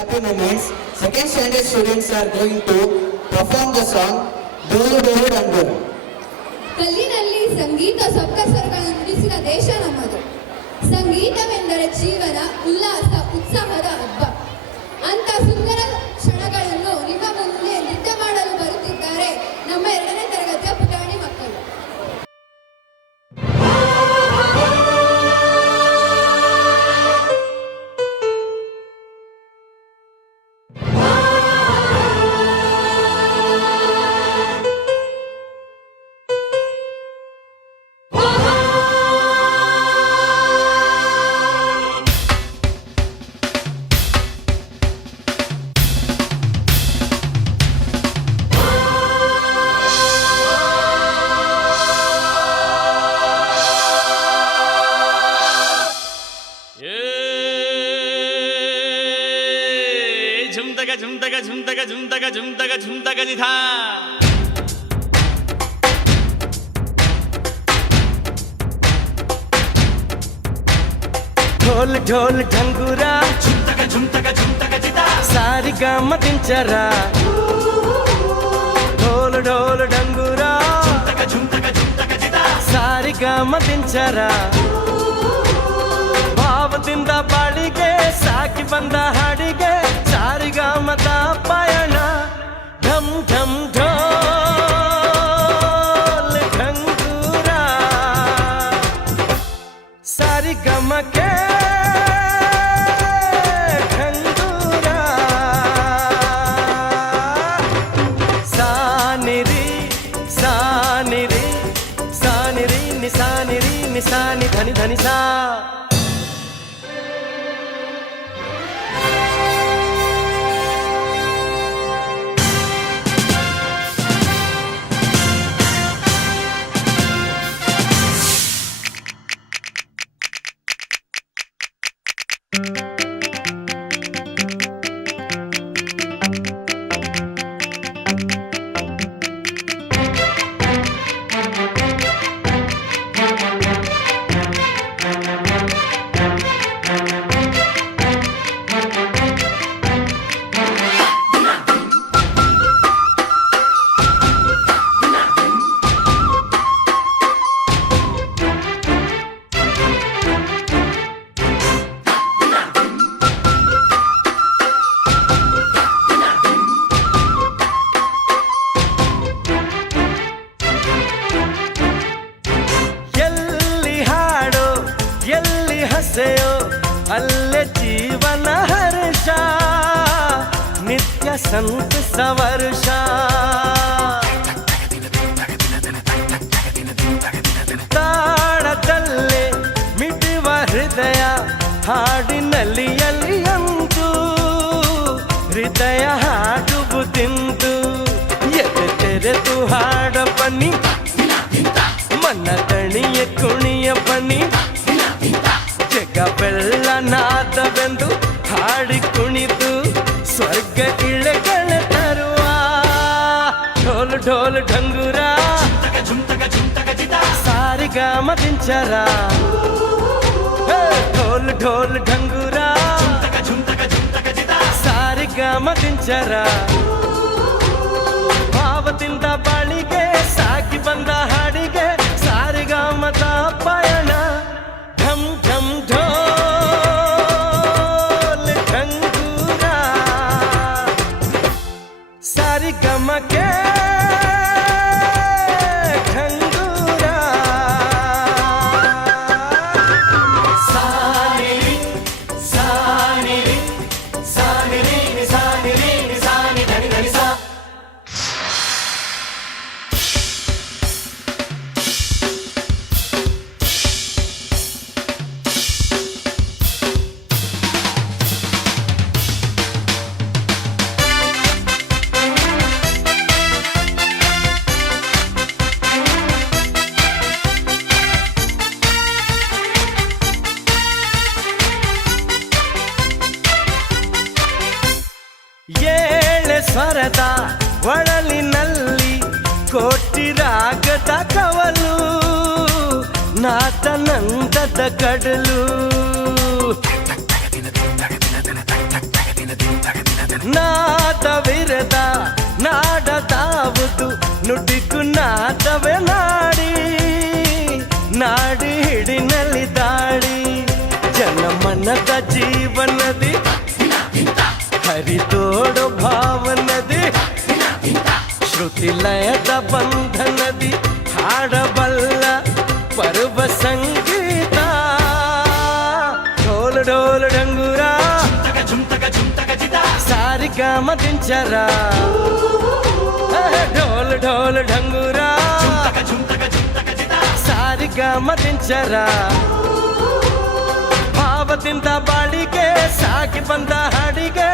happy moments, second standard students are going to perform the song Dolu Dolu Danguru. ಕಲ್ಲಿನಲ್ಲಿ ಸಂಗೀತ ಸಪ್ತಸ್ವರಗಳನ್ನು ನುಡಿಸಿದ ದೇಶ ನಮ್ಮದು. ಸಂಗೀತವೆಂದರೆ ಜೀವನ, ಉಲ್ಲಾಸ, ಉತ್ಸಾಹದ ಹಬ್ಬ. ಅಂತ ಸುಂದರ ಕ್ಷಣಗಳನ್ನು ನಿಮ್ಮ ಮುಂದೆ ನೃತ್ಯ ಮಾಡಲು ಬರುತ್ತಿದ್ದಾರೆ ನಮ್ಮ 2ನೇ ತರಗತಿಯ ಪುಟಾಣಿ ಮಕ್ಕಳು. झुमतक झुमतक जिथा ढोल ढोल ढंगूरा झुमतक झुमतक झुमतक जिथा सारी गाम दिनचरा ढोल ढोल ढंगूरा झुमतक झुमतक झुमतक जिथा सारी गाम दिनचरा ಭಾವದಿಂದ ಬಾಳಿಗೆ ಸಾಕಿ ಬಂದ ಹಾಡಿಗೆ ಸಾರಿಗಾಮದ ಪಯಣ ಢಮ್ ಢಮ್ ಢೋಲ್ ಢಂಗೂರ ಸಾರಿಗಮಕ್ಕೆ ಢಂಗೂರ ಸಾನಿರಿ ಸಾನಿರಿ ಸಾನಿರಿ ನಿಸಾನಿರಿ ನಿಸಾನಿ ಧನಿ ಧನಿ ಸಾ ಅಲ್ಲೇ ಜೀವನ ಹರ್ಷ ನಿತ್ಯ ಸಂತ ಸವರ್ಷ ತಾಳದಲ್ಲೇ ಮಿಡಿವ ಹೃದಯ ಹಾಡಿನಲ್ಲಿ ಎಲ್ಲಿಯಂತೂ ಹೃದಯ ಹಾಡುವುದಿಂದು ಎದೆ ತೆರೆದು ಹಾಡ ಬನ್ನಿ ಮನ ದಣಿಯ ಕುಣಿಯ ಬನ್ನಿ ಜಗ ಬೆಲ್ಲ ನಾದವೆಂದು ಹಾಡಿ ಕುಣಿದು ಸ್ವರ್ಗ ಇಳೆಗಳ ತರುವ ಢೋಲ್ ಢೋಲ್ ಢಂಗೂರ ಸಾರಿಗಾಮ ದಿಂಚರ ಢೋಲ್ ಢೋಲ್ ಢಂಗೂರ ಸಾರಿಗಾಮ ದಿಂಚರ ಭಾವದಿಂದ ಬಾಳಿಗೆ ಸಾಗಿ ಬಂದ ಹಾಡಿಗೆ ಸಾರಿಗಾಮದ ಪಯಣ ಢಮ್ ಢಮ್ ಢೋಲ್ ಢಂಗೂರ ಸಾರಿಗಮಕ್ಕೆ ಢಂಗೂರ ಸಾನಿರಿ ಸಾನಿರಿ ಸಾನಿರಿ ನಿಸಾನಿರಿ ನಿಸಾನಿ ಧನಿ ಧನಿ ಸಾ ಏಳೆ ಸ್ವರದ ಒಳಲಿನಲ್ಲಿ ಕೋಟಿ ರಾಗದ ಕವಲು ನಾದನಂದದ ಕಡಲು ನಾದವಿರದ ನಾಡದಾವುದು ನುಡಿಗು ನಾದವೇ ನಾಡಿ ನಾಡಿ ಹಿಡಿನಲ್ಲಿ ದಾಳಿ ಜನಮನದ ಜೀವನದಿ ಹರಿದೋಡು ಭಾವನದಿ ಶ್ರುತಿ ಲಯದ ಬಂಧನದಿ ಹಾಡಬಲ್ಲ ಪರ್ವ ಸಂಗೀತ ಢೋಲ್ ಢೋಲ್ ಢಂಗೂರ ಸಾರಿಗಮ ದಿಂಚರ ಢೋಲ್ ಢೋಲ್ ಢಂಗೂರ ಸಾರಿಗಮ ದಿಂಚರ ಭಾವದಿಂದ ಬಾಳಿಗೆ ಸಾಗಿ ಬಂದ ಹಾಡಿಗೆ